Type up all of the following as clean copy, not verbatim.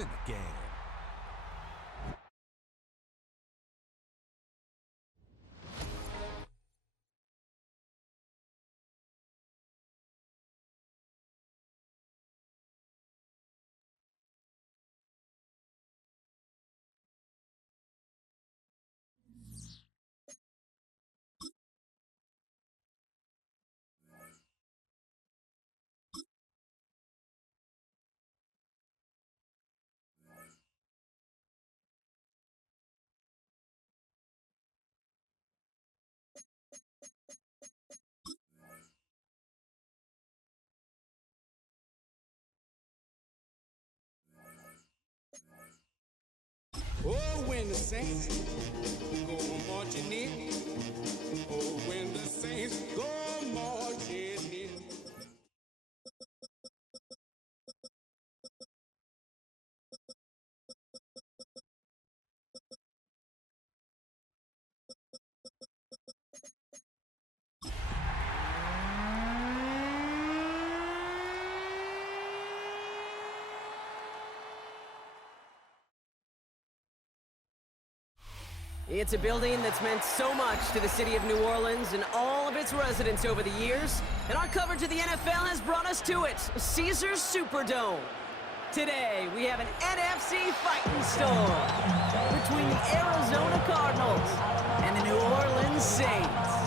in the game. Oh, when the saints go marching in. Oh, when the saints go marching in. It's a building that's meant so much to the city of New Orleans and all of its residents over the years, and our coverage of the NFL has brought us to it, Caesars Superdome. Today, we have an NFC fighting storm between the Arizona Cardinals and the New Orleans Saints.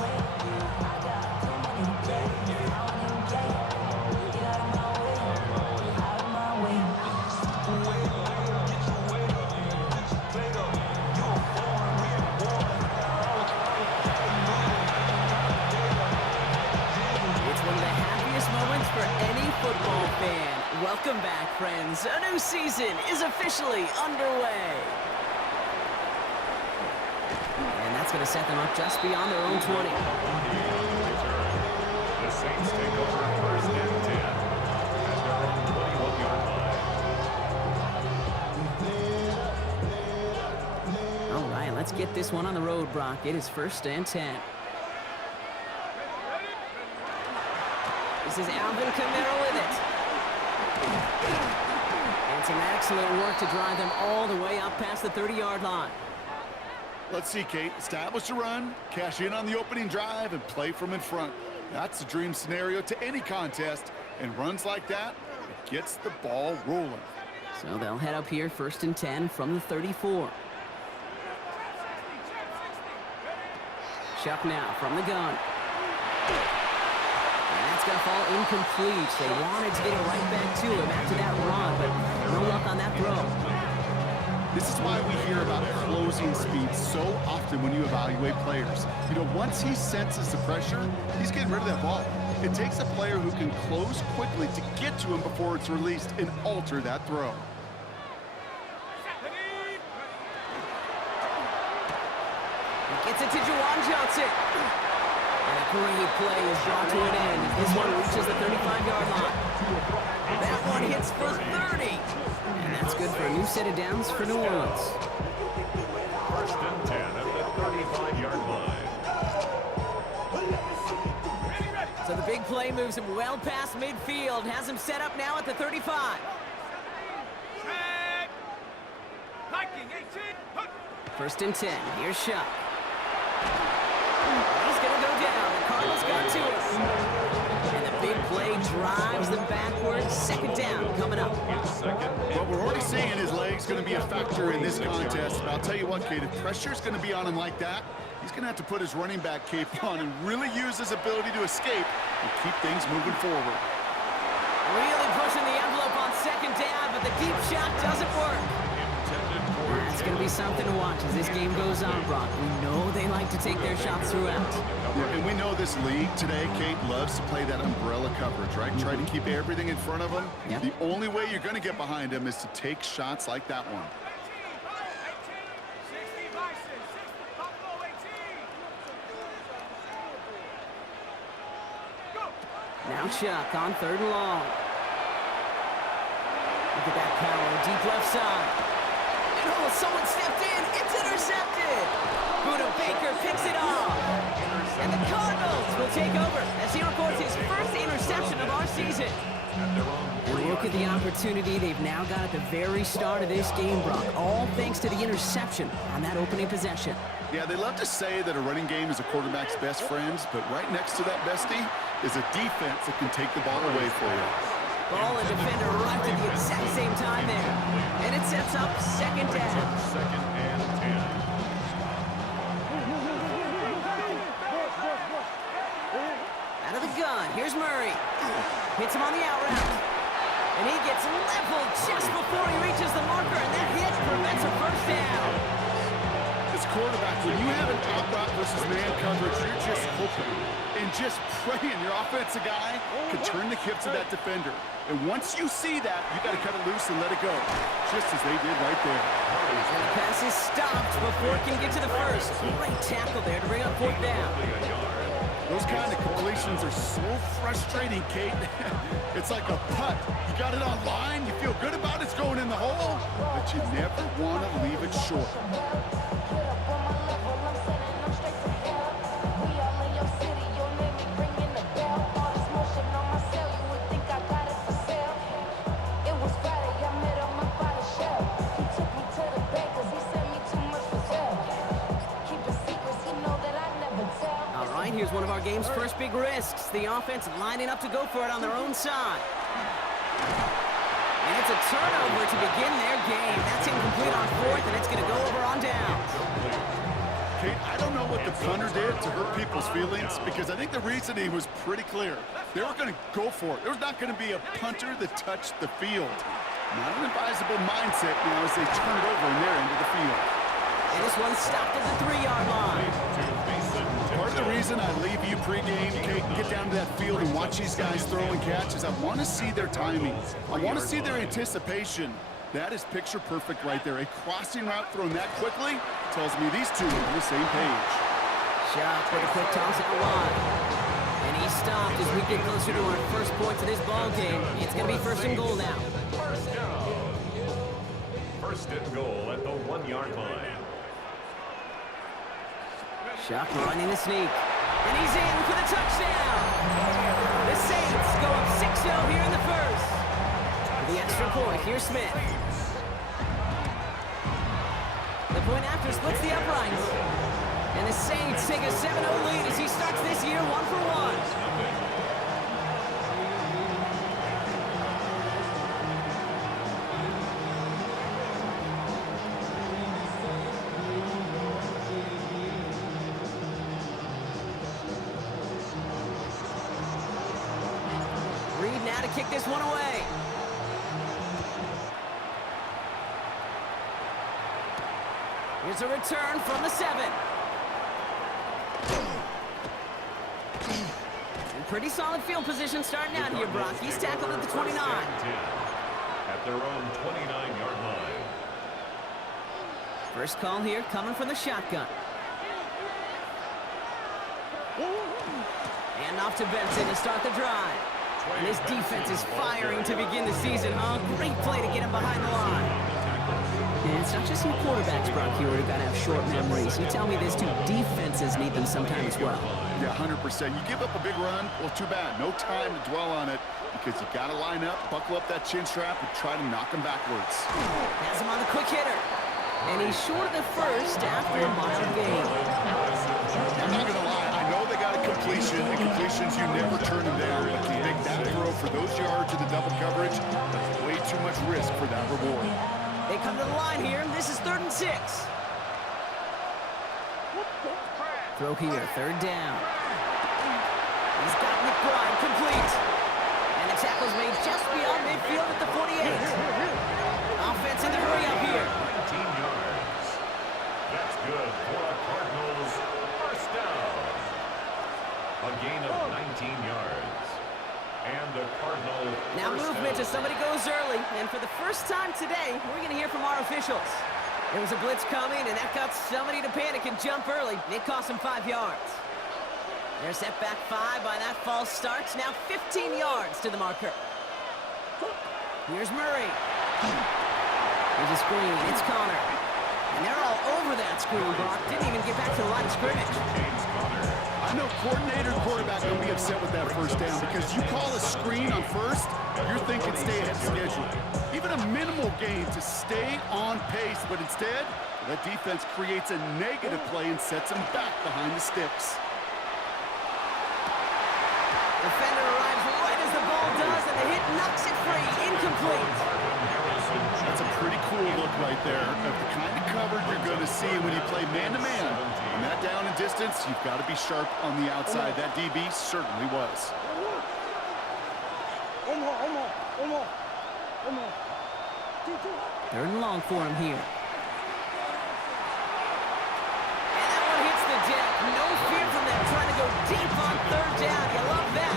Football fan, welcome back, friends. A new season is officially underway. And that's going to set them up just beyond their own 20. The Saints take over first and 10 at their own 21-yard line. All right, let's get this one on the road, Brock. It is first and 10. This is Alvin Kamara with it. And some excellent work to drive them all the way up past the 30-yard line. Let's see, Kate. Establish a run, cash in on the opening drive, and play from in front. That's the dream scenario to any contest, and runs like that, it gets the ball rolling. So they'll head up here first and 10 from the 34. Chuck now from the gun. That's going to fall incomplete. They wanted to get it right back to him after that run, but no luck on that throw. This is why we hear about closing speed so often when you evaluate players. You know, once he senses the pressure, he's getting rid of that ball. It takes a player who can close quickly to get to him before it's released and alter that throw. He gets it to Juwan Johnson. And a great play is brought to an end. This one reaches the 35-yard line. That one hits for 30. And that's good for a new set of downs for New Orleans. First and 10 at the 35-yard line. So the big play moves him well past midfield. Has him set up now at the 35. First and 10. Here's Shuck. He's going to go down. The Cardinals got to him. And the big play drives them backwards. Second down coming up. Well, we're already seeing his legs going to be a factor in this contest. But I'll tell you what, Kate, if pressure's going to be on him like that, he's going to have to put his running back cape on and really use his ability to escape and keep things moving forward. Really pushing the envelope on second down, but the deep shot doesn't work. That's going to be something to watch as this game goes on, Brock. We know they like to take their shots throughout. Yeah, and we know this league today, Kate, loves to play that umbrella coverage, right? Try to keep everything in front of them. Yep. The only way you're going to get behind them is to take shots like that one. Now Chuck on third and long. Look at that power, deep left side. And oh, someone stepped in. It's intercepted. Buda Baker picks it off. And the Cardinals will take over as he records his first interception of our season. And Look at the opportunity they've now got at the very start of this game, Brock. All thanks to the interception on that opening possession. Yeah, they love to say that a running game is a quarterback's best friend, but right next to that bestie is a defense that can take the ball away for you. Ball and defender arrived at the exact same time there. And it sets up second down. Second and 10. Out of the gun, here's Murray. Hits him on the out route. And he gets leveled just before he reaches the marker, and that hit prevents a first down. As quarterback, when you have an out-route versus man coverage, you're just hoping and just praying your offensive guy can turn the hips of that defender. And once you see that, you got to cut it loose and let it go, just as they did right there. And the pass is stopped before it can get to the first. Great tackle there to bring up fourth down. Those kind of completions are so frustrating, Kate. It's like a putt. You got it on line, you feel good about it's going in the hole, but you never want to leave it short. Here's one of our game's first big risks. The offense lining up to go for it on their own side. And it's a turnover to begin their game. That's incomplete on fourth, and it's going to go over on downs. Kate, I don't know what the punter did to hurt people's feelings, because I think the reasoning was pretty clear. They were going to go for it. There was not going to be a punter that touched the field. Not an advisable mindset now as they turn it over in their end of the field. And this one stopped at the 3-yard line. Part of the reason I leave you pregame, Kate, and get down to that field and watch these guys throw and catch is I want to see their timing. I want to see their anticipation. That is picture perfect right there. A crossing route thrown that quickly tells me these two are on the same page. Shot for the quick toss at the line. And he stopped as we get closer to our first points of this ball game. It's going to be first and goal now. First down. First and goal at the 1-yard line. Shock running the sneak. And he's in for the touchdown. The Saints go up 6-0 here in the first. For the extra point, here's Smith. The point after splits the uprights. And the Saints take a 7-0 lead as he starts this year 1-for-1. To kick this one away. Here's a return from the 7. Pretty solid field position starting out here, Brock. He's tackled at the 29. At their own 29-yard line. First call here coming from the shotgun. And off to Benson to start the drive. And his defense is firing to begin the season, huh? Great play to get him behind the line. And it's not just some quarterbacks, Brock, here who got to have short memories. You tell me these two defenses need them sometime as well. Yeah, 100%. You give up a big run, well, too bad. No time to dwell on it because you got to line up, buckle up that chin strap, and try to knock him backwards. Has him on the quick hitter. And he's short of the first after a mild gain. I'm not going to lie. I know they got a completion, and completions, you never turn them down. But to make that throw for those yards in the double coverage, that's way too much risk for that reward. They come to the line here. This is 3rd and 6. Throw here, 3rd down. He's got McBride complete. And the tackle's made just beyond midfield at the 48. Offense in the hurry up here. 19 yards. That's good for the Cardinals. First down. A gain of 19 yards. And the Cardinals. Now movement as somebody goes early. And for the first time today, we're going to hear from our officials. There was a blitz coming, and that got somebody to panic and jump early. It cost him 5 yards. They're set back 5 by that false start. Now 15 yards to the marker. Here's Murray. There's a screen. It's Connor. And they're all over that screen, Brock. Didn't even get back to the line of scrimmage. I No coordinator and quarterback going to be upset with that first down because you call a screen on first, you're thinking stay ahead of schedule. Even a minimal gain to stay on pace, but instead, that defense creates a negative play and sets them back behind the sticks. Defender arrives right as the ball does, and the hit knocks it free. Incomplete. That's a pretty cool look right there of the kind of coverage you're going to see when you play man-to-man. And that down and distance, you've got to be sharp on the outside. That DB certainly was. Third and long for him here. And that one hits the deck. No fear from them trying to go deep on third down. You love that.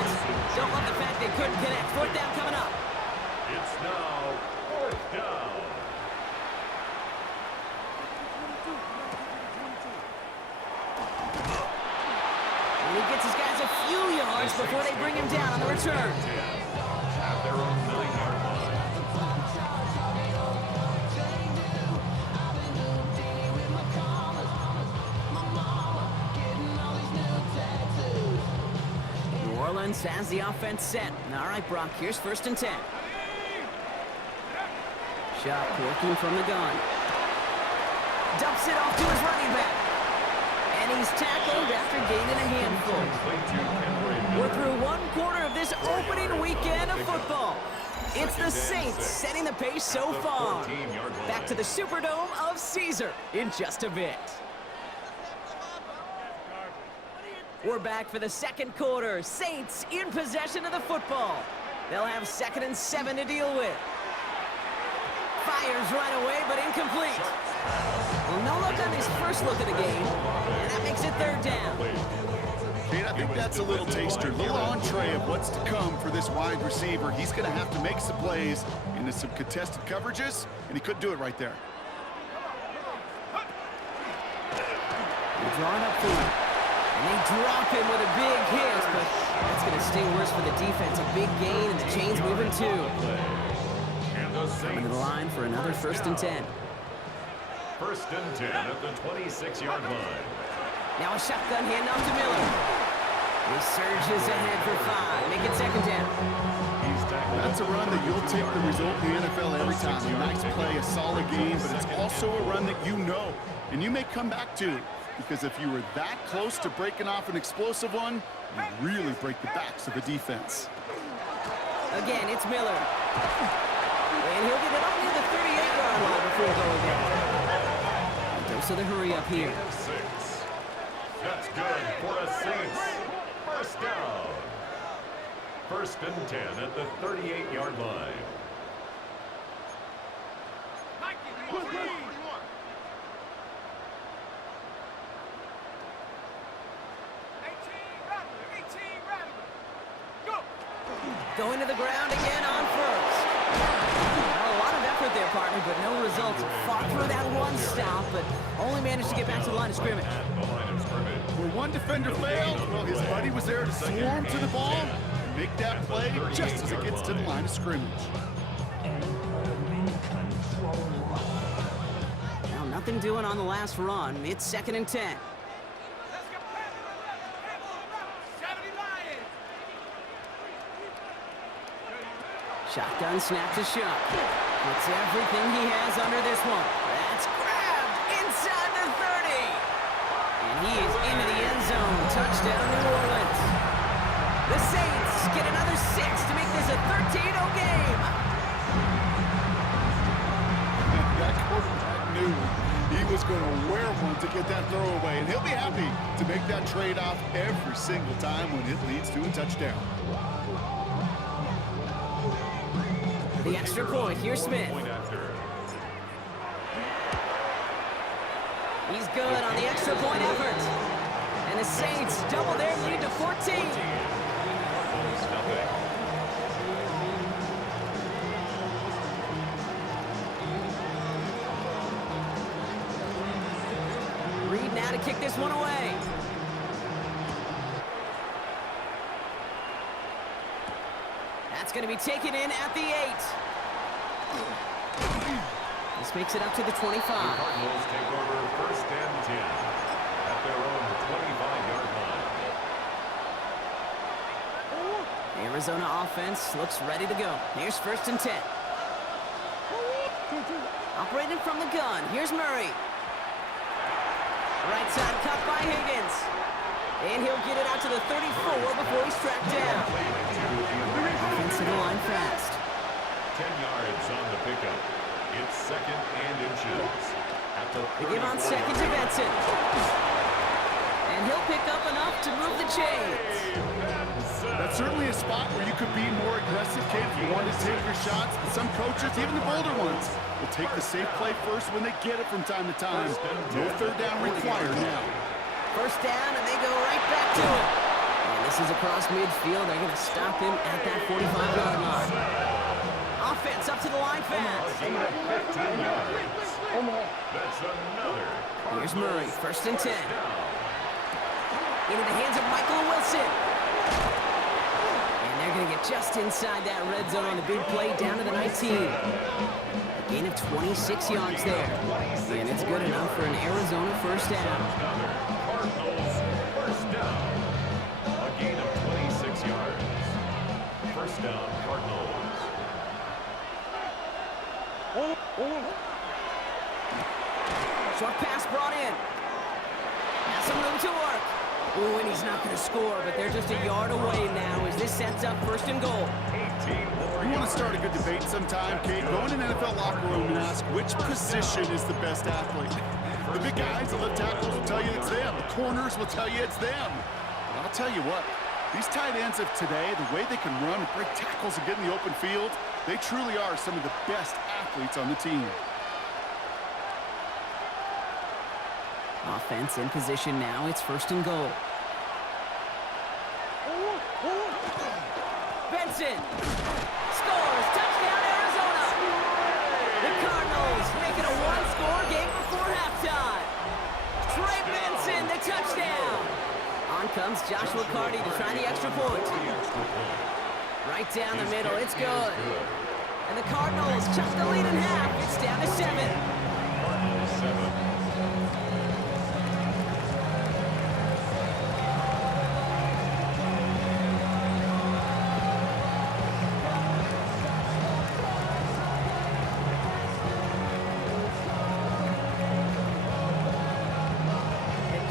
Don't love the fact they couldn't connect. Fourth down coming up. It's now fourth down. And he gets his guys a few yards before they bring him down on the return. At their own 9-yard line. New Orleans has the offense set. All right, Brock, here's 1st and 10. Shot working from the gun. Dumps it off to his running back. And he's tackled after gaining a handful. We're through one quarter of this opening weekend of football. It's the Saints setting the pace so far. Back to the Superdome of Caesar in just a bit. We're back for the second quarter. Saints in possession of the football. They'll have 2nd and 7 to deal with. Fires right away, but incomplete. Well, no look on his first look of the game, and that makes it 3rd down. Kate, I think that's a little taster, a little entree of what's to come for this wide receiver. He's going to have to make some plays into some contested coverages, and he couldn't do it right there. They draw it up for him. And they drop him with a big hit, but that's going to stay worse for the defense. A big gain, and the chain's moving too. Coming to the line for another 1st and 10. 1st and 10 at the 26-yard line. Now a shotgun handoff to Miller. He surges ahead for 5. Make it 2nd down. That's a run that you'll take the result in the NFL every time. A nice play, a solid game, but it's also a run that you know, and you may come back to. Because if you were that close to breaking off an explosive one, you really break the backs of the defense. Again, it's Miller. And he'll get it up near the 38-yard line before going down. Dose of the hurry up here. 6. That's good for a Saints. 1st down. 1st and 10 at the 38-yard line. Going to the ground again on 1st. Well, a lot of effort there, partner, but no results. Fought through that one stop, but only managed to get back to the line of scrimmage. Where one defender failed, well, his buddy was there to swarm to the ball and make that play just as it gets to the line of scrimmage. Now, nothing doing on the last run. It's 2nd and 10. Shotgun snap to Shuck. Puts everything he has under this one. That's grabbed inside the 30. And he is into the end zone. Touchdown, New Orleans. The Saints get another 6 to make this a 13-0 game. That quarterback knew he was going to wear one to get that throw away, and he'll be happy to make that trade-off every single time when it leads to a touchdown. The extra point, here's Smith. He's good on the extra point effort. And the Saints double their lead to 14. Reed now to kick this one away. That's going to be taken in at the 8. This makes it up to the 25. The Cardinals take over 1st and 10 at their own 25-yard line. Arizona offense looks ready to go. Here's 1st and 10. Operating from the gun. Here's Murray. Right side cut by Higgins. And he'll get it out to the 34 before he's tracked down. Offense to the line fast. 10 yards on the pickup. It's 2nd and inches. They give on 2nd to Benson. And he'll pick up enough to move the chains. That's certainly a spot where you could be more aggressive, kid, if you want to take your shots. But some coaches, even the bolder ones, will take the safe play first when they get it from time to time. No 3rd down required now. 1st down, and they go right back to him. And this is across midfield. They're going to stop him at that 45-yard line. Offense up to the line fast. 15 yards. That's another. Here's Murray, 1st and 10. Into the hands of Michael Wilson. And they're going to get just inside that red zone on the big play down to the 19. A gain of 26 yards there. And it's good enough for an Arizona 1st down. Cardinals 1st down. A gain of 26 yards. 1st down, Cardinals. Short pass brought in. Now some room to work. Ooh, and he's not going to score, but they're just a yard away now as this sets up 1st and goal. You want to start a good debate sometime, Kate? Go in an NFL locker room and ask which position is the best athlete. The big guys, the left tackles will tell you it's them. The corners will tell you it's them. But I'll tell you what, these tight ends of today, the way they can run and break tackles and get in the open field, they truly are some of the best athletes on the team. Offense in position now. It's 1st and goal. Benson scores. Touchdown, Arizona. The Cardinals make it a 1-score game before halftime. Trey Benson, the touchdown. On comes Joshua Carty to try the extra point. Right down the middle. It's good. And the Cardinals chop the lead in half. It's down to 7. Cardinals 7.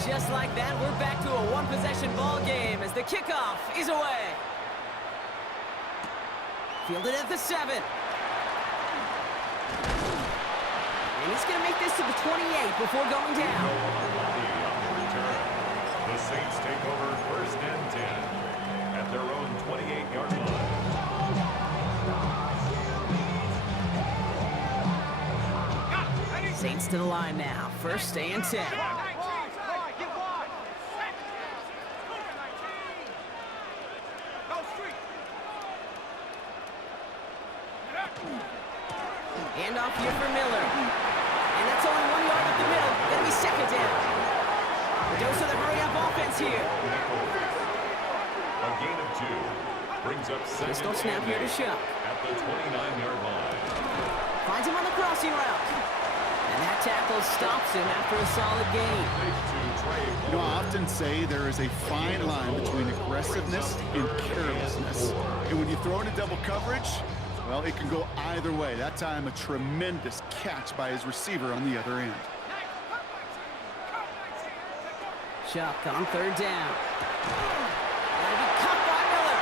Just like that, we're back to a one-possession ball game as the kickoff is away. Fielded at the 7. And he's going to make this to the 28 before going down. The Saints take over 1st and 10 at their own 28-yard line. Saints to the line now. 1st and 10. Hand off here for Miller. And that's only 1 yard up the middle. Gonna be 2nd down. The dose of the hurry-up offense here. A gain of 2 brings up 2nd. Pistol snap here to Shuck. At the 29-yard line. Finds him on the crossing route. And that tackle stops him after a solid gain. You know, I often say there is a fine line between aggressiveness and carelessness. And when you throw in a double coverage, well, it can go either way. That time, a tremendous catch by his receiver on the other end. Chuck on 3rd down. Gonna be cut by Miller.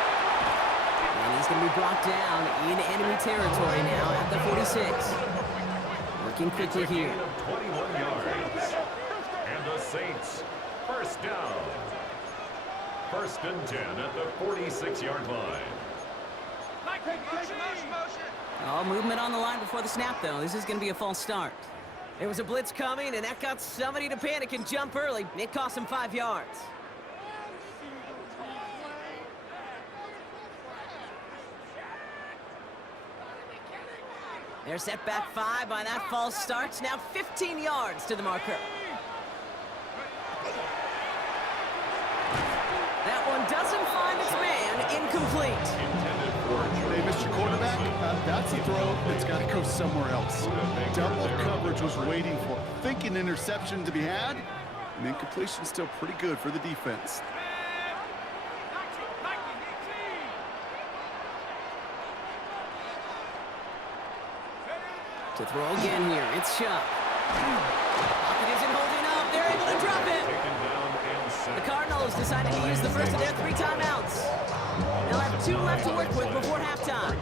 And he's going to be brought down in enemy territory now at the 46. Working quickly here. 21 yards. And the Saints 1st down. 1st and 10 at the 46-yard line. All movement on the line before the snap, though. This is going to be a false start. There was a blitz coming, and that got somebody to panic and jump early. It cost him 5 yards. They're set back 5 by that false start. Now 15 yards to the marker. That one doesn't find its man. Incomplete. They missed your quarterback. That's a throw that's got to go somewhere else. Double coverage was waiting for. Thinking interception to be had. And incompletion still pretty good for the defense. To throw again here, it's Shuck. Pocket isn't holding up. They're able to drop it. The Cardinals decided to use the first of their 3 timeouts. They'll have 2 left to work with before halftime.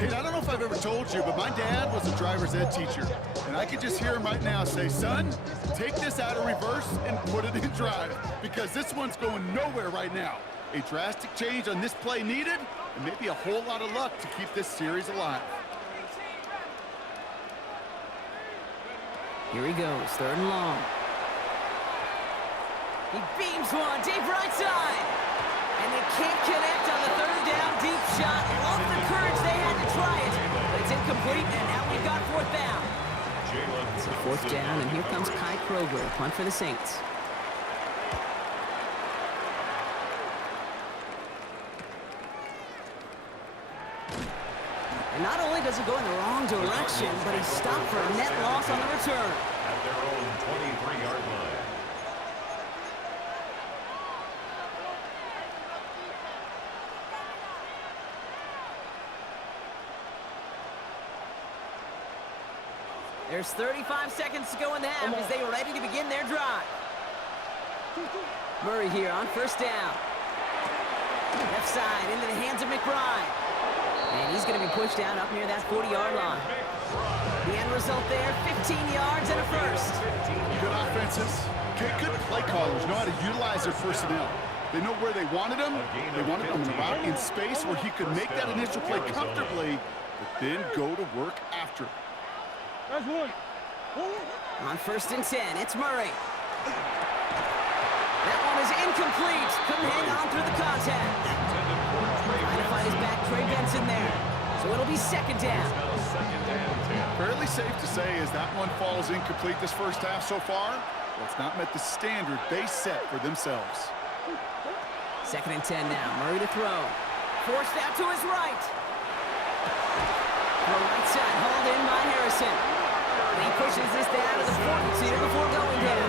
Kate, I don't know if I've ever told you, but my dad was a driver's ed teacher. And I could just hear him right now say, son, take this out of reverse and put it in drive, because this one's going nowhere right now. A drastic change on this play needed, and maybe a whole lot of luck to keep this series alive. Here he goes, 3rd and long. He beams one deep right side. And they can't connect on the 3rd down deep shot. Love the courage they had to try it. But it's incomplete, and now we've got 4th down. It's a 4th down, and here comes Kai Kroger, punt for the Saints. And not only does he go in the wrong direction, but he's stopped for a net loss on the return. At their own 23-yard line. There's 35 seconds to go in the half as they are ready to begin their drive. Murray here on 1st down. Left side into the hands of McBride. And he's going to be pushed down up near that 40-yard line. The end result there, 15 yards and a first. Good offenses. Good play callers know how to utilize their personnel. They know where they wanted him. They wanted him out in space where he could make that initial play comfortably, but then go to work after. On 1st and 10, it's Murray. That one is incomplete. Couldn't hang on through the contact. Trying to find his back, Trey Benson there. So it'll be 2nd down. Fairly safe to say as that one falls incomplete this first half so far, well, it's not met the standard they set for themselves. 2nd and 10 now. Murray to throw. Forced out to his right. The right side hauled in by Harrison. And he pushes this down to the 42 before going down.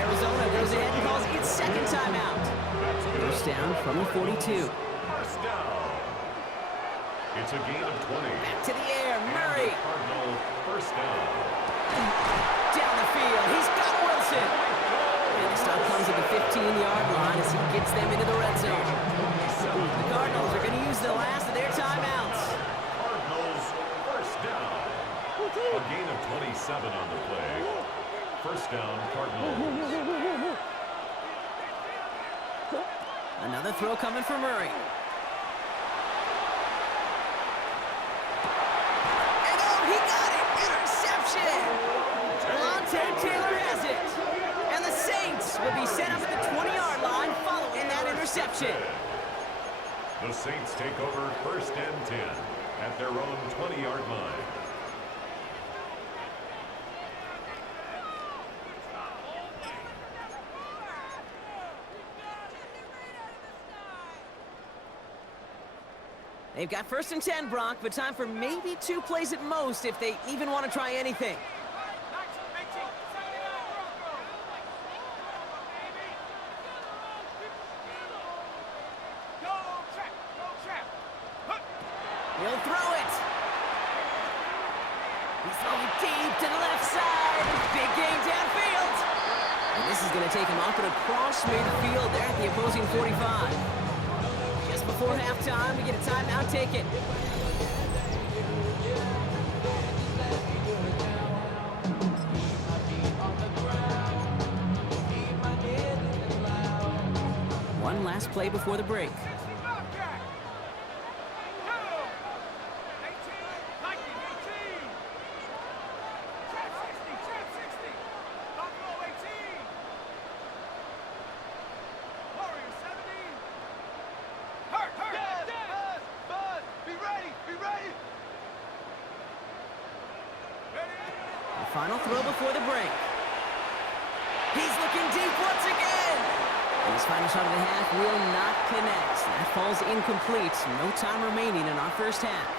Arizona goes ahead and calls its 2nd timeout. 1st down from the 42. 1st down. It's a gain of 20. Back to the air, Murray. Cardinal 1st down. Down the field, he's got Wilson. And the stop comes at the 15-yard line as he gets them into the red zone. The Cardinals are going to use the last of their timeouts. Cardinals 1st down. A gain of 27 on the play. 1st down, Cardinals. Another throw coming for Murray. And oh, he got it! Interception! Delonte Taylor has it. And the Saints will be set up at the 20-yard line following that interception. The Saints take over 1st and 10 at their own 20-yard line. They've got 1st and 10, Brock, but time for maybe 2 plays at most if they even want to try anything. He'll throw it. He's throwing deep to the left side. Big gain downfield. And this is going to take him off and across midfield there at the opposing 45. Just before halftime, we get a timeout taken. One last play before the break. Final throw before the break. He's looking deep once again. And his final shot of the half will not connect. That falls incomplete. No time remaining in our first half.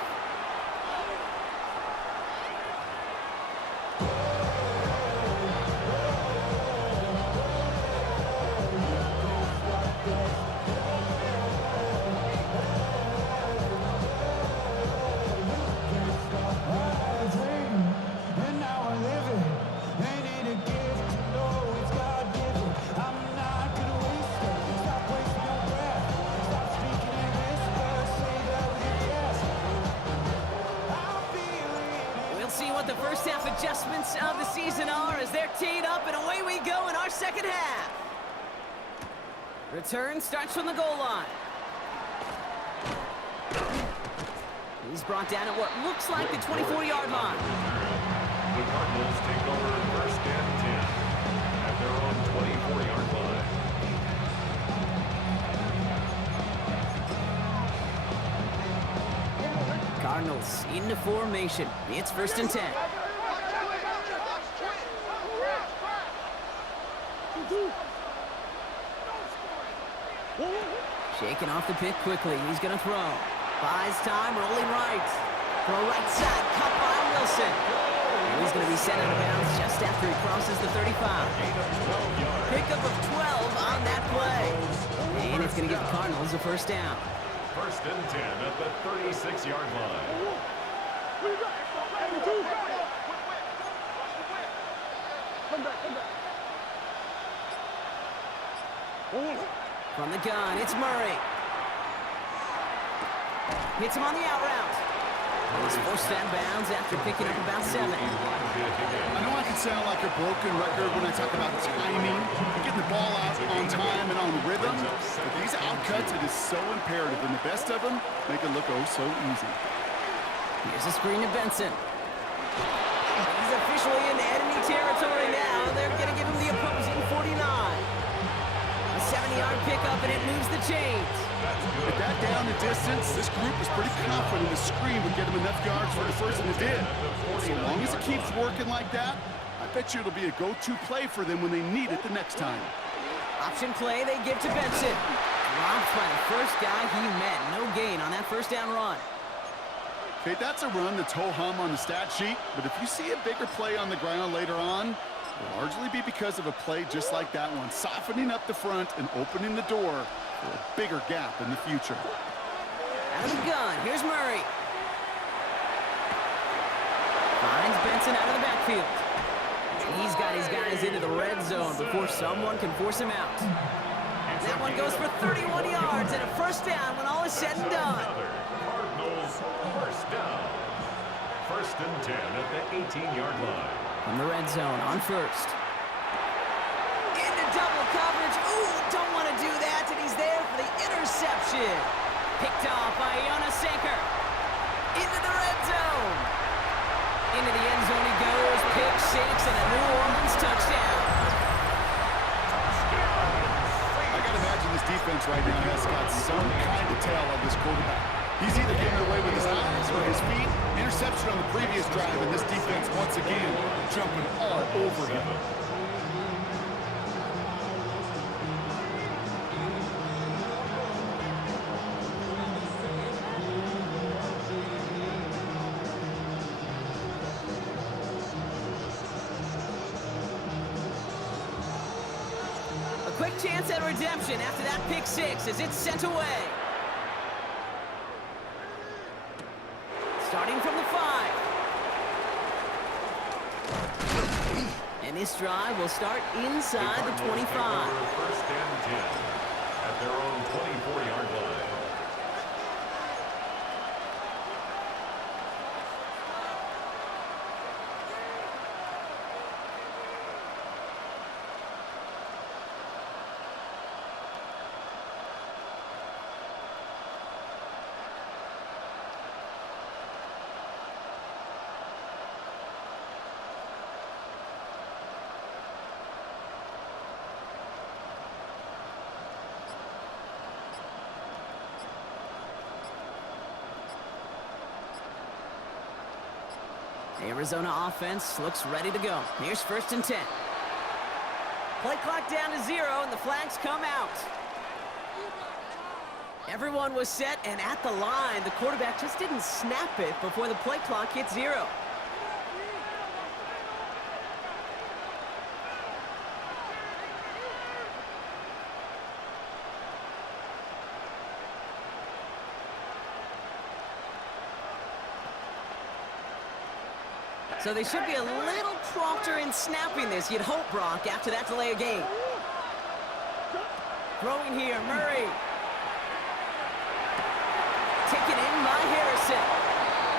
adjustments of the season are as they're teed up, and away we go in our second half. Return starts from the goal line. He's brought down at what looks like the 24-yard line. The Cardinals take over first and 10 at their own 24-yard line. Cardinals into formation. It's first and 10. Shaking off the pick quickly. He's going to throw. Buys time, rolling right. Throw right side, cut by Wilson. And he's going to be sent out of bounds just after he crosses the 35. Pickup of 12 on that play. And it's going to give the Cardinals a first down. First and 10 at the 36-yard line. From the gun, it's Murray. Hits him on the out route. He's forced out of bounds after picking up about 7. I know I can sound like a broken record when I talk about timing and getting the ball out on time and on rhythm, but these outcuts, it is so imperative, and the best of them make it look oh so easy. Here's a screen to Benson. He's officially in enemy territory now. They're going to give him the opposing 49. A 70-yard pickup, and it moves the chains. With that down the distance, this group was pretty confident the screen would get him enough yards for the first, and it did. So long as it keeps working like that, I bet you it'll be a go-to play for them when they need it the next time. Option play they give to Benson. Dropped by the first guy he met. No gain on that first down run. Okay, that's a run that's ho-hum on the stat sheet, but if you see a bigger play on the ground later on, it'll largely be because of a play just like that one, softening up the front and opening the door for a bigger gap in the future. Out of the gun, here's Murray. Finds Benson out of the backfield. And he's got his guys into the red zone before someone can force him out. That one goes for 31 yards and a first down when all is said and done. Cardinals first down. First and 10 at the 18-yard line. From the red zone on first. Into double coverage. Ooh, don't want to do that, and he's there for the interception. Picked off by Jonas Sanker. Into the red zone. Into the end zone he goes. Pick 6 and a New Orleans touchdown. I got to imagine this defense right now has got some kind of tell on this quarterback. He's either giving it away with his eyes or his feet. Interception on the previous drive, and this defense once again jumping all over him. A quick chance at redemption after that pick 6 as it's sent away. Starting from the 5. And this drive will start inside the 25. First and 10 at their own 24-yard line. Arizona offense looks ready to go. Here's first and 10. Play clock down to 0, and the flags come out. Everyone was set and at the line. The quarterback just didn't snap it before the play clock hit 0. So they should be a little prompter in snapping this, you'd hope, Brock, after that delay of game. Throwing here, Murray. Taken in by Harrison.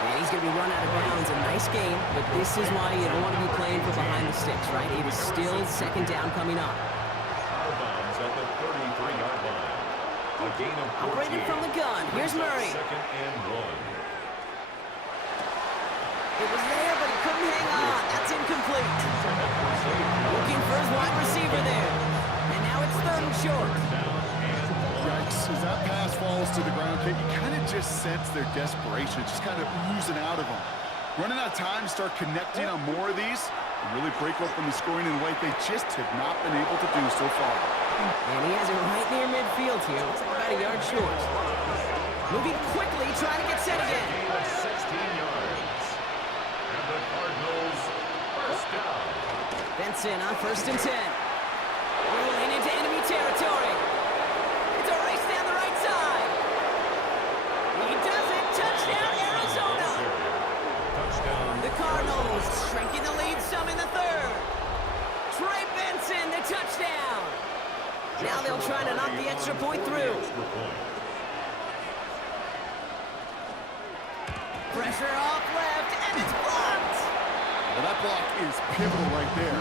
And he's going to be run out of bounds. A nice game, but this is why you don't want to be playing from behind the sticks, right? It is still second down coming up. Out of bounds at the 33-yard line. A gain of 14. Operated from the gun. Here's Murray. Second and 1. It was there, but he couldn't hang on. That's incomplete. Looking for his wide receiver there. And now it's third and short. Yikes, as that pass falls to the ground, Kate, you kind of just sense their desperation, just kind of oozing out of them. Running out of time to start connecting on more of these and really break open the scoring in a way they just have not been able to do so far. And he has it right near midfield here. Looks like about a yard short. Moving quickly, trying to get set again. 16 yards. And the Cardinals first down. Benson on 1st and 10. Rolling into enemy territory. It's a race down the right side. He does it. Touchdown, Arizona. Touchdown. The Cardinals shrinking the lead some in the third. Trey Benson, the touchdown. Now they'll try to knock the extra point through. Pressure off left, and it's blocked. Well, that block is pivotal right there.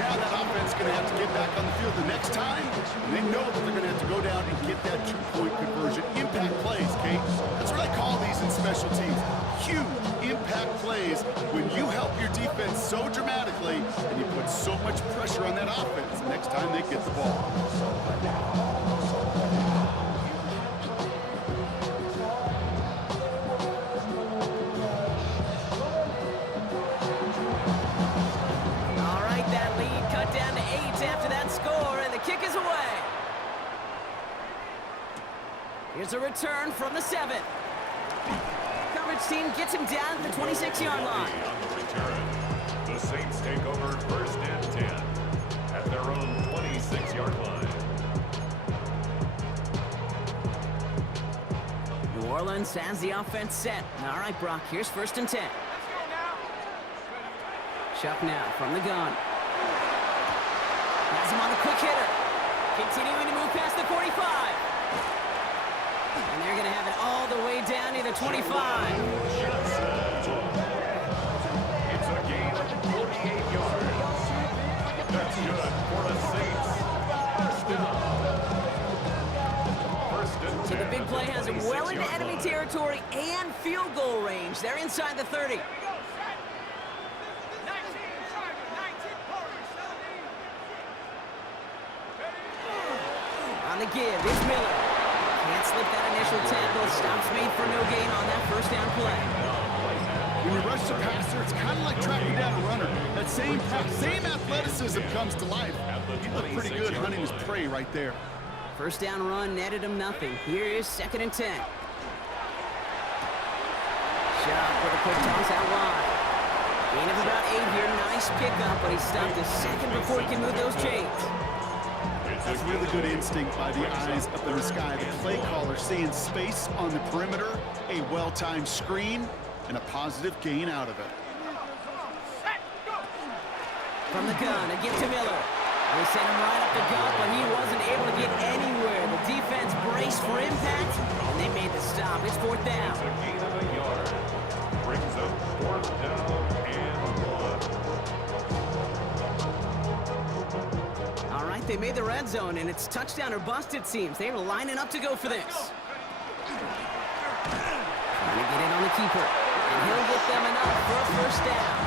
Now that offense is going to have to get back on the field the next time, and they know that they're going to have to go down and get that two-point conversion. Impact plays, Kate. That's what I call these in special teams. Huge impact plays when you help your defense so dramatically and you put so much pressure on that offense the next time they get the ball. Here's a return from the 7. Coverage team gets him down to the 26-yard line. On the return, the Saints take over 1st and 10 at their own 26-yard line. New Orleans has the offense set. All right, Brock, here's 1st and 10. Chuck now from the gun. Has him on the quick hitter. Continuing to move past the 45. And they're going to have it all the way down to the 25. It's a gain of 48 yards. That's good for the Saints. First down. First and 10. So the big play has him well into enemy territory and field goal range. They're inside the 30. On the give, it's Miller. Can't slip that initial tackle. Stops made for no gain on that first down play. When you rush the passer, it's kind of like tracking down a runner. That same athleticism comes to life. He looked pretty good hunting his prey right there. First down run netted him nothing. Here is 2nd and 10. Shot with a quick toss out wide. Gain of about 8 here. Nice pickup, but he stopped a second before he can move those chains. That's really good instinct by the eyes up in the sky. The play caller seeing space on the perimeter, a well-timed screen, and a positive gain out of it. From the gun, a give to Miller. They sent him right up the gut, but he wasn't able to get anywhere. The defense braced for impact, and they made the stop. It's 4th down. It's a gain of a yard. Brings up 4th down and 1. All right, they made the red zone, and it's touchdown or bust, it seems. They were lining up to go for this. Trying to get in on the keeper, and he'll get them enough for a first down.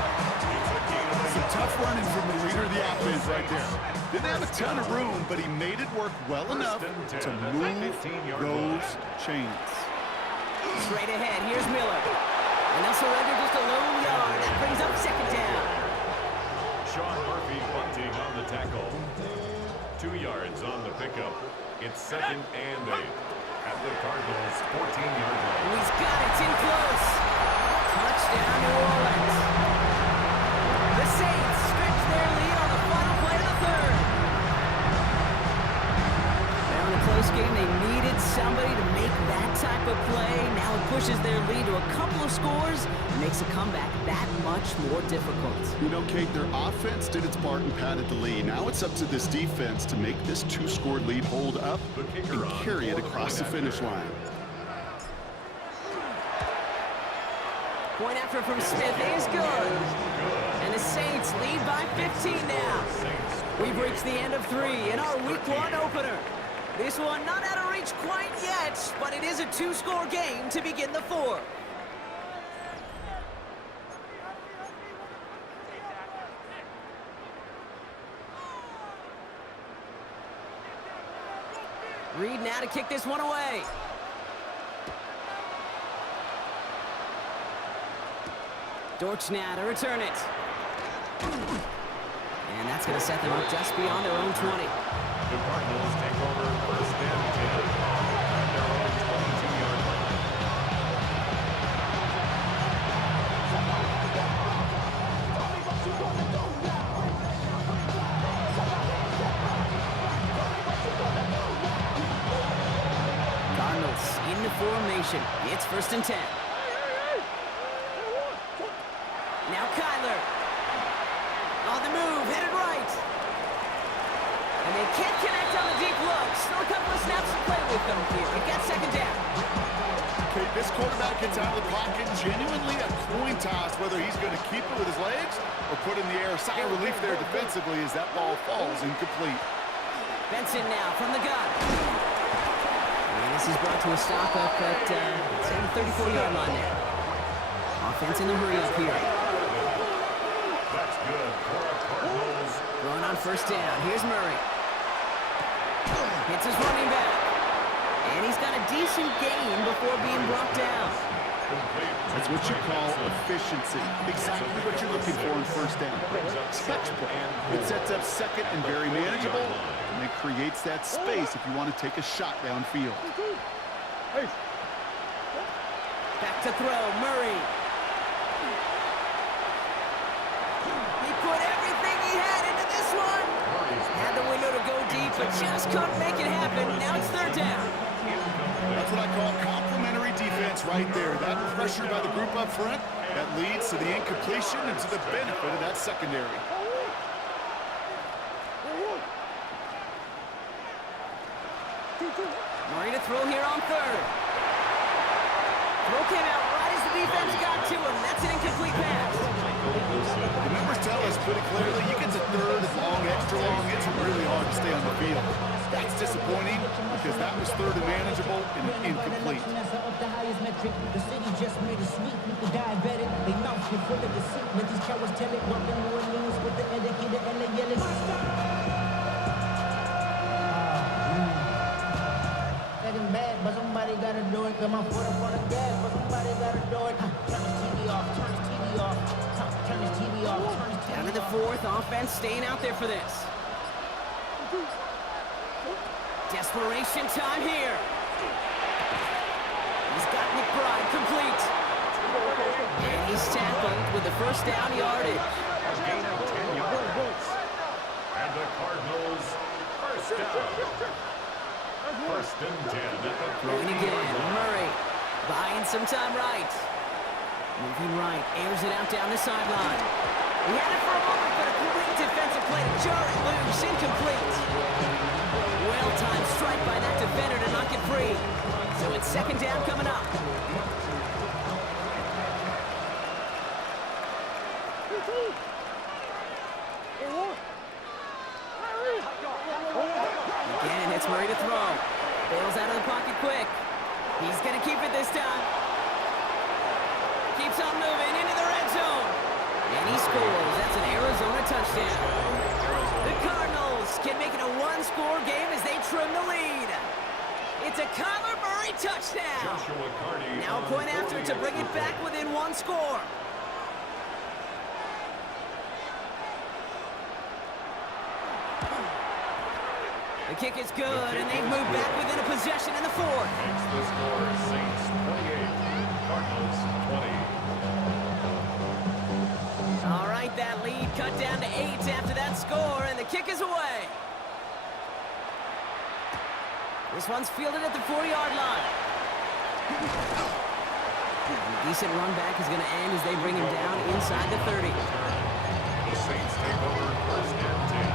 Some tough running from the leader of the offense right there. Didn't have a ton of room, but he made it work well enough to move those chains. Straight ahead, here's Miller. And they'll surrender just a lone yard. That brings up 2nd down. Sean Murphy punting on the tackle. 2 yards on the pickup. It's 2nd and 8 at the Cardinals' 14-yard line. He's got it. It's in close. Touchdown, New Orleans. The Saints stretch their lead on the final play of the 3rd. Now in a close game, they needed somebody to make that type of play. Now it pushes their lead to a couple of scores and makes a comeback that much more difficult. You know, Kate, their offense did its part and padded the lead. Now it's up to this defense to make this 2-score lead hold up and carry it across the finish line. Point after from Smith is good. And the Saints lead by 15 now. We've reached the end of 3 in our Week 1 opener. This one not out of reach quite yet, but it is a 2-score game to begin the 4th. Reed now to kick this one away. Dortch now to return it. And that's going to set them up just beyond their own 20. The Cardinals take over first and 10 at their own 22-yard line. Cardinals in the formation. It's first and 10. Now Kyler. On the move, headed right. And they can't connect on the deep look. Still a couple of snaps to play with them here. It got second down. Okay, this quarterback gets out of the pocket, genuinely a coin toss, whether he's going to keep it with his legs or put in the air. Sigh of relief there defensively as that ball falls incomplete. Benson now from the gun. And this is brought to a stop up at say the 34-yard line there. Offense in the hurry up here. That's good for a Cardinals. Going on first down. Here's Murray. Hits his running back. And he's got a decent gain before being brought down. That's what you call efficiency. Exactly what you're looking for in first down. Textbook. It sets up second and very manageable, and it creates that space if you want to take a shot downfield. Back to throw. Murray. He put everything he had into this one. Had the window to go deep, but just couldn't make it happen. Now it's third down. That's what I call complementary defense right there. That pressure by the group up front, that leads to the incompletion and to the benefit of that secondary. Murray to throw here on third. Throw came out right as the defense got to him. That's an incomplete pass. The numbers tell us pretty clearly, you get to third and long, extra long, it's really hard to stay on the field. That's disappointing because that was third and manageable and incomplete. The city just made a sweep with the diabetic. They mouth you full of deceit. Let these cowards tell it. Welcome New Orleans with the indicator and the yellow. Getting bad, but somebody gotta do it. Come on, put up on the gas, but somebody gotta do it. Turn his TV off, turn his TV off. Turn his TV off, turn his TV off. Down to the 4th, offense staying out there for this. Desperation time here. He's got McBride complete. And he's tackled with the first down yardage. A gain of 10 yards. And the Cardinals first down. First and 10 at the Throwing again, Murray buying some time right. Moving right, airs it out down the sideline. He had it for a moment, but a great defensive play to jar it loose, incomplete. Well-timed strike by that defender to knock it free. So it's second down coming up. Again, it's Murray to throw. Bails out of the pocket quick. He's going to keep it this time. Keeps on moving into the red zone. And he scores. That's an Arizona touchdown. The Cardinals can make it a one-score game as they trim the lead. It's a Kyler Murray touchdown. Now a point after to bring it back within one score. The kick is good, and they've moved back within a possession in the 4th. Makes the score Saints 28, Cardinals 20. All right, that lead cut down to 8 after that score, and the kick is away. This one's fielded at the 4-yard line. A decent run back is going to end as they bring him down inside the 30. The Saints take over first and 10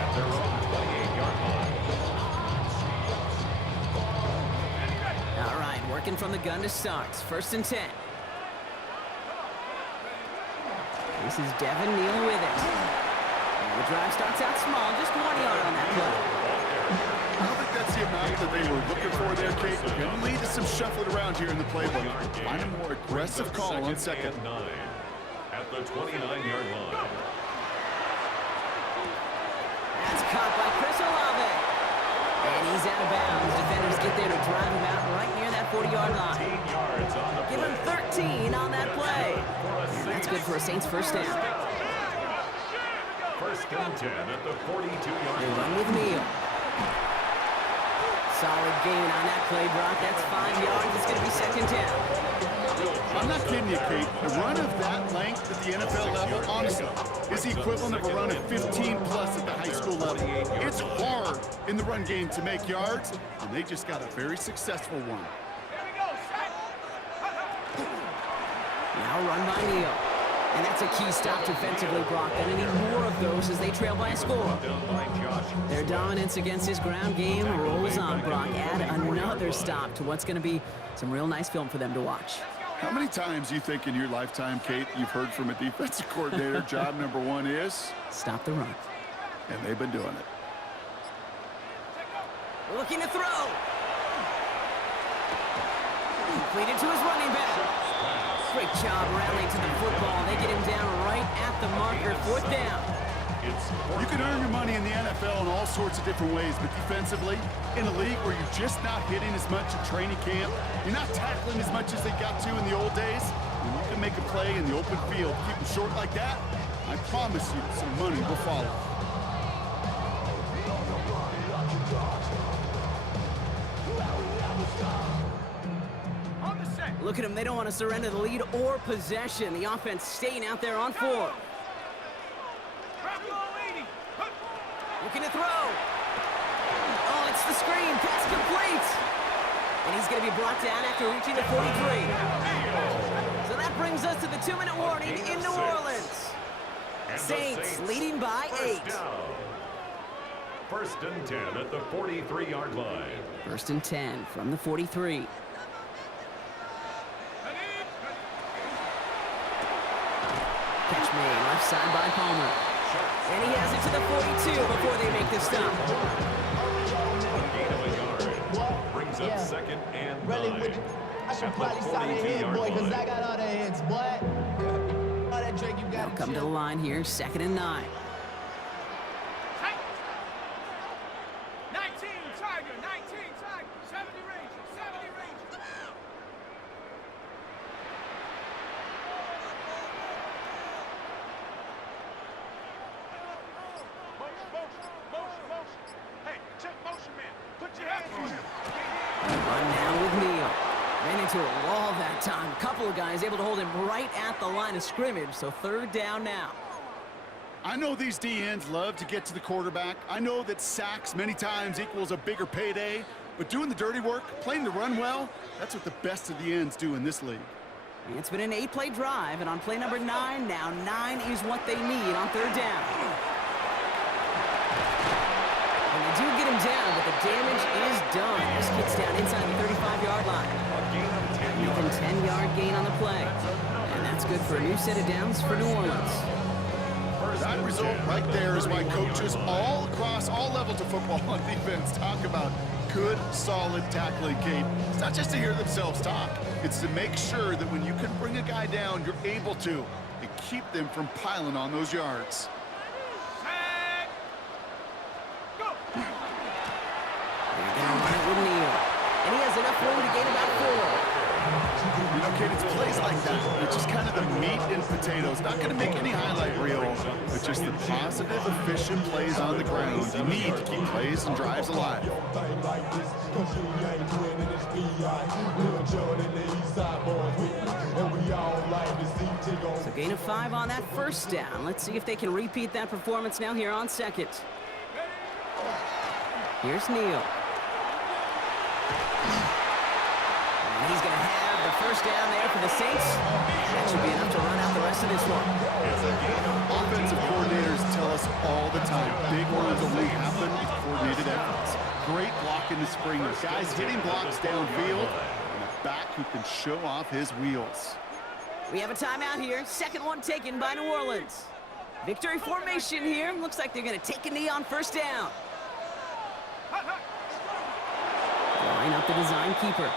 at their own 28-yard line. All right, working from the gun to start. First and 10. This is Devin Neal with it. And the drive starts out small, just 1 yard on that play. I don't think that's the amount that they were looking for there, Kate. It's going to lead to some shuffling around here in the playbook. Find a more aggressive call on second. At the 29-yard line. That's caught by Chris Olave. And he's out of bounds. Defenders get there to drive him out right near that 40-yard line. Give him 13 on that play. And that's good for a Saints first down. First and 10 at the 42-yard They line. run with Neal. Solid gain on that play, Brock. That's 5 yards. It's going to be second down. I'm not kidding you, Kate. A run of that length at the NFL level, honestly, is the equivalent of a run of 15-plus at the high school level. It's hard in the run game to make yards, and they just got a very successful one. Now run by Neal. And that's a key stop defensively, Brock. Gonna need more of those as they trail by a score. Their dominance against his ground game rolls on, Brock. Add another stop to what's going to be some real nice film for them to watch. How many times do you think in your lifetime, Kate, you've heard from a defensive coordinator, job number one is? Stop the run. And they've been doing it. Looking to throw. Completed to his running back. Great job rallying to the football. They get him down right at the marker. Fourth down. You can earn your money in the NFL in all sorts of different ways, but defensively, in a league where you're just not hitting as much at training camp, you're not tackling as much as they got to in the old days, when you can make a play in the open field, keep them short like that, I promise you some money will follow. Look at them. They don't want to surrender the lead or possession. The offense staying out there on 4. Looking to throw. Oh, it's the screen. Pass complete. And he's going to be brought down after reaching the 43. So that brings us to the 2-minute warning in New Orleans. Saints leading by 8. First and 10 at the 43-yard line. First and 10 from the 43. Catch made, left side by Palmer. And he has it to the 42 before they make the stop. A gain of a yard. Brings up second and 9. I should probably sign a hit, boy, because I got all the hits, boy. All that drink you got. Come to the line here, second and 9. 19 Tiger, 70 Rangers, 70 Rangers. Motion. Hey, check motion, man. Put your hands on him. Run now with Neal. Ran into a wall that time. A couple of guys able to hold him right at the line of scrimmage, so third down now. I know these D-ends love to get to the quarterback. I know that sacks many times equals a bigger payday, but doing the dirty work, playing the run well, that's what the best of the ends do in this league. It's been an 8-play drive, and on play number 9, now 9 is what they need on third down. And they do get him down, but the damage is done. This kid's down inside the 35-yard line. Making 10-yard gain on the play. And that's good for a new set of downs for New Orleans. That result right there is why coaches all across all levels of football on defense talk about good, solid tackling, Kate. It's not just to hear themselves talk. It's to make sure that when you can bring a guy down, you're able to, and keep them from piling on those yards. They're going to run it with Neal. And he has enough room to gain about 4. You know, Kate, it's plays like that. It's just kind of the meat and potatoes. Not going to make any highlight reel, but just the positive, efficient plays on the ground. You need to keep plays and drives alive. So gain of 5 on that first down. Let's see if they can repeat that performance now here on second. Here's Neal. And he's going to have the first down there for the Saints. That should be enough to run out the rest of this one. Offensive coordinators tell us all the time, big runs only happen with coordinated efforts. Great block in the springer. Guys hitting blocks downfield, and a back who can show off his wheels. We have a timeout here. Second one taken by New Orleans. Victory formation here. Looks like they're going to take a knee on first down. Line up the design keeper.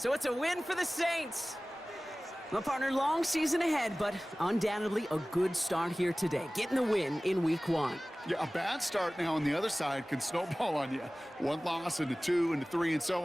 So it's a win for the Saints. Well, partner, long season ahead, but undoubtedly a good start here today, getting the win in week 1. Yeah, a bad start now on the other side can snowball on you. One loss into 2 into 3 and so on.